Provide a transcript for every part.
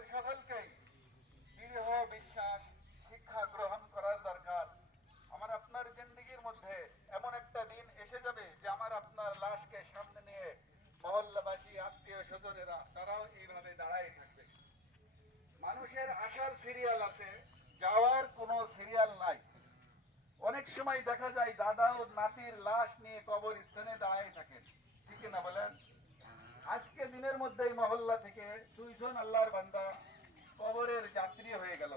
আমাদের সকলকেই দৃঢ় বিশ্বাস শিক্ষা গ্রহণ করার দরকার। আমার আপনার জিন্দেগির মধ্যে এমন একটা দিন এসে যাবে যে আমার আপনার লাশকে সামনে নিয়ে মহল্লাবাসী আত্মীয় স্বজনেরা তারাও এইভাবে দাঁড়ায় থাকবে। মানুষের আসার সিরিয়াল আছে, যাওয়ার কোনো সিরিয়াল নাই। অনেক সময় দেখা যায় দাদা ও নাতির লাশ নিয়ে কবরস্থানে দাঁড়ায় থাকেন, ঠিক না বলেন? আজকে দিনের মধ্যেই মহল্লা থেকে 2 জন আল্লাহর বান্দা কবরের যাত্রী হয়ে গেল।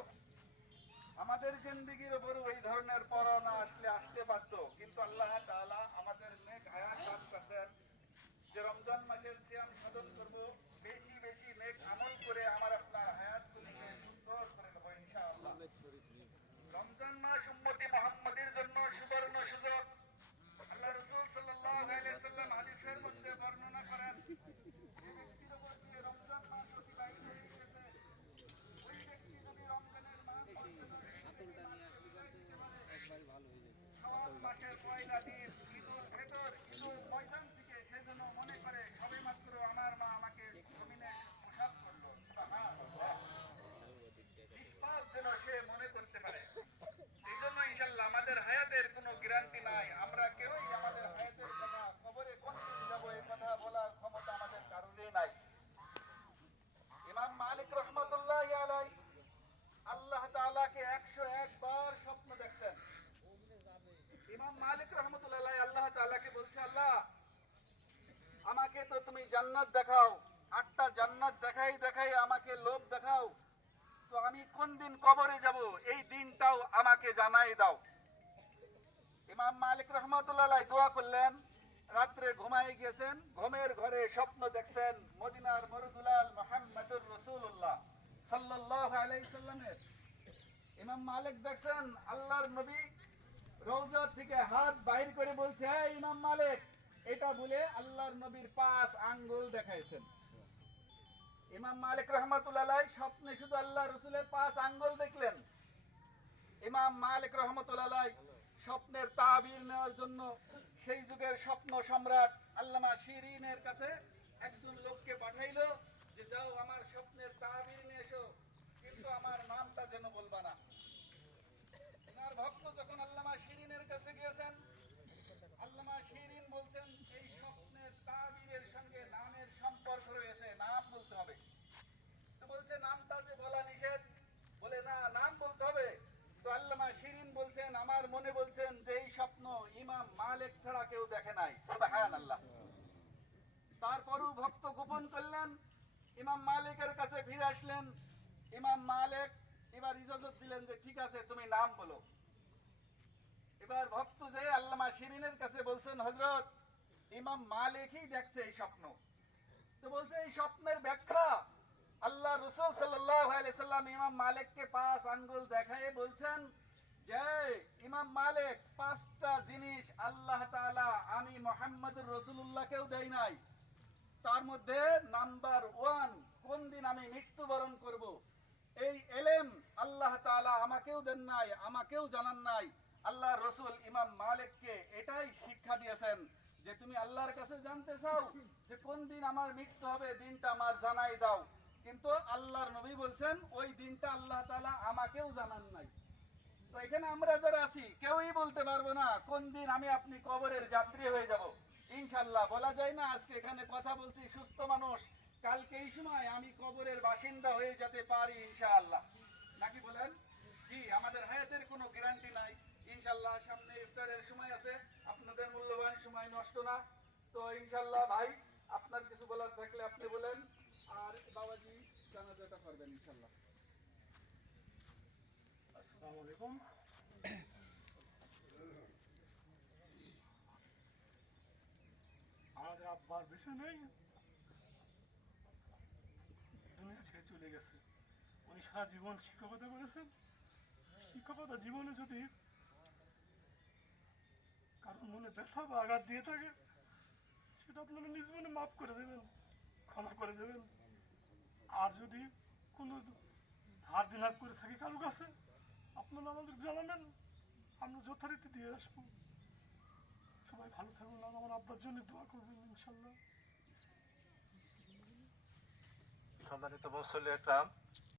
আমাদের জিন্দেগির উপর ওই ধরনের পরোয়া আসলে আসতে পারতো, কিন্তু আল্লাহ তাআলা আমাদের নেক হায়াত দান করেছেন যে রমজান মাসের সিয়াম সাধন করব, বেশি বেশি নেক আমল করে আমার আপনার হায়াতগুলিকে সুন্দর করে নেব ইনশাআল্লাহ। রমজান মাস উম্মতি মুহাম্মাদের জন্য সুবর্ণ সুযোগ। আল্লাহ রাসূল সাল্লাল্লাহু আলাইহি ওয়াসাল্লাম হাদিসের মধ্যে বর্ণনা করেন, যে ব্যক্তির উপর দিয়ে রমজান মাস অতিবাহিত হয়ে গেছে, ওই ব্যক্তি যদি রমজানের মাস সওয়াল মাসের পয়লা দিন ঈদুল ফিতর ঈদুল ময়দান থেকে সে যেন মনে করে সবেমাত্র আমার মা আমাকে জমিনে প্রসাদ করলো, সুবহানাল্লাহ, নিষ্পাপ যেন সে মনে করতে পারে। এই জন্য ইনশাল্লাহ আমাদের হায়াতের কোনো গ্যারান্টি নাই। আমরা কেউই আমাদের হায়াতের কথা কবরে কোন দিন যাবো এই কথা বলার ক্ষমতা আমাদের কারোরই নাই। ইমাম মালিক রহমাতুল্লাহ আলাইহি আল্লাহ তাআলাকে 101 বার স্বপ্ন দেখছেন। ইমাম মালিক রহমাতুল্লাহ আলাইহি আল্লাহ তাআলাকে বলছে, আল্লাহ আমাকে তো তুমি জান্নাত দেখাও, 8টা জান্নাত দেখাই দেখাই আমাকে লোভ দেখাও, তো আমি কোন দিন কবরে যাব এই দিনটাও আমাকে জানাই দাও। ইমাম মালিক রহমাতুল্লাহ আলাইহি দোয়া করলেন, রাত্রে ঘুমায় গেছেন, ঘুমের ঘরে স্বপ্ন দেখছেন মদিনার মরদুলাল মুহাম্মদুর রাসূলুল্লাহ সাল্লাল্লাহু আলাইহি সাল্লামের। ইমাম মালিক দেখছেন আল্লাহর নবী রওজা থেকে হাত বাইর করে বলছে, হে ইমাম মালিক, এটা বলে আল্লাহর নবীর 5 আঙ্গুল দেখাইছেন। ইমাম মালিক রহমাতুল্লাহ আলাইহি স্বপ্নে শুধু আল্লাহ রাসূলের 5 আঙ্গুল দেখলেন। ইমাম মালিক রহমাতুল্লাহ আলাইহি স্বপ্নের তাবির নেওয়ার জন্য সেই যুগের স্বপ্ন সম্রাট আল্লামা শিরিনের কাছে একজন লোককে পাঠাইলো যে যাও আমার স্বপ্নের তাবির নিয়ে এসো, কিন্তু আমার নামটা যেন বলবা না। ওনার ভক্ত যখন আল্লামা শিরিনের কাছে গিয়েছেন, আল্লামা শিরিন বলছেন এই স্বপ্নের তাবিরের সঙ্গে নামের সম্পর্ক রয়েছে, নাম বলতে হবে। তো বলছে নামটা যে বলা নিষেধ, বলে না নাম বলতে হবে। তো আল্লামা শিরিন বলছেন আমার মনে বলছেন যে এই স্বপ্ন ইমাম মালিক ছাড়া কেউ দেখে নাই, সুবহানাল্লাহ। তারপরও ভক্ত গোপন করলেন, ইমাম মালিকের কাছে ফিরে আসলেন। ইমাম মালিক এবার ইজাজত দিলেন যে ঠিক আছে তুমি নাম বলো। এবার ভক্ত যে আল্লামা শিরিনের কাছে বলছেন, হযরত ইমাম মালিকই দেখছে এই স্বপ্ন। তো বলছে এই স্বপ্নের ব্যাখ্যা, আল্লাহ রাসূল সাল্লাল্লাহু আলাইহি সাল্লাম ইমাম মালিককে 5 আঙ্গুল দেখায় বলছেন যে ইমাম মালিক 5টা জিনিস আল্লাহ তাআলা আমি মুহাম্মদুর রাসূলুল্লাহকেও দেই নাই। তার মধ্যে নাম্বার 1, কোন দিন আমি মৃত্যুবরণ করব এই এলেম আল্লাহ তাআলা আমাকেও দেন নাই, আমাকেও জানান নাই। আল্লাহ রাসূল ইমাম মালিককে এটাই শিক্ষা দিয়েছেন যে তুমি আল্লাহর কাছে জানতে চাও যে কোন দিন আমার মৃত্যু হবে, দিনটা আমার জানাই দাও। কিন্তু আল্লাহর নবী বলছেন ওই দিনটা আল্লাহ তাআলা আমাকেও জানান নাই। তো এখানে আমরা যারা আছি কেউই বলতে পারবো না কোন দিন আমি আপনি কবরের যাত্রী হয়ে যাব। ইনশাআল্লাহ বলা যায় না আজকে এখানে কথা বলছি সুস্থ মানুষ, কালকে এই সময় আমি কবরের বাসিন্দা হয়ে যেতে পারি ইনশাআল্লাহ, নাকি বলেন? জি, আমাদের হায়াতের কোনো গ্যারান্টি নাই। ইনশাআল্লাহ সামনে ইফতারের সময় আছে, আপনাদের মূল্যবান সময় নষ্ট না। তো ইনশাআল্লাহ ভাই আপনার কিছু বলার থাকলে আপনি বলেন, আর বাবাজি জানাজাটা করবেন ইনশাআল্লাহ। আসসালামু আলাইকুম। আমাদের আব্বার বেঁচে নেই, দুনিয়া ছেড়ে চলে গেছে। উনি সারা জীবন শিক্ষকতা করেছেন। শিক্ষকতা জীবনে যদি কারোর মনে ব্যথা বা আঘাত দিয়ে থাকে সেটা আপনারা নিজ মনে মাফ করে দেবেন, ক্ষমা করে দেবেন। আর যদি কোনো ধার দিনার করে থাকে কারো কাছে আপনারা আমাদের জানাবেন, আমরা যথারীতি দিয়ে আসবো। সবাই ভালো থাকুন, আর আমার আব্বার জন্য দোয়া করবেন ইনশাল্লাহ। সম্মানিত মুসল্লি একরাম,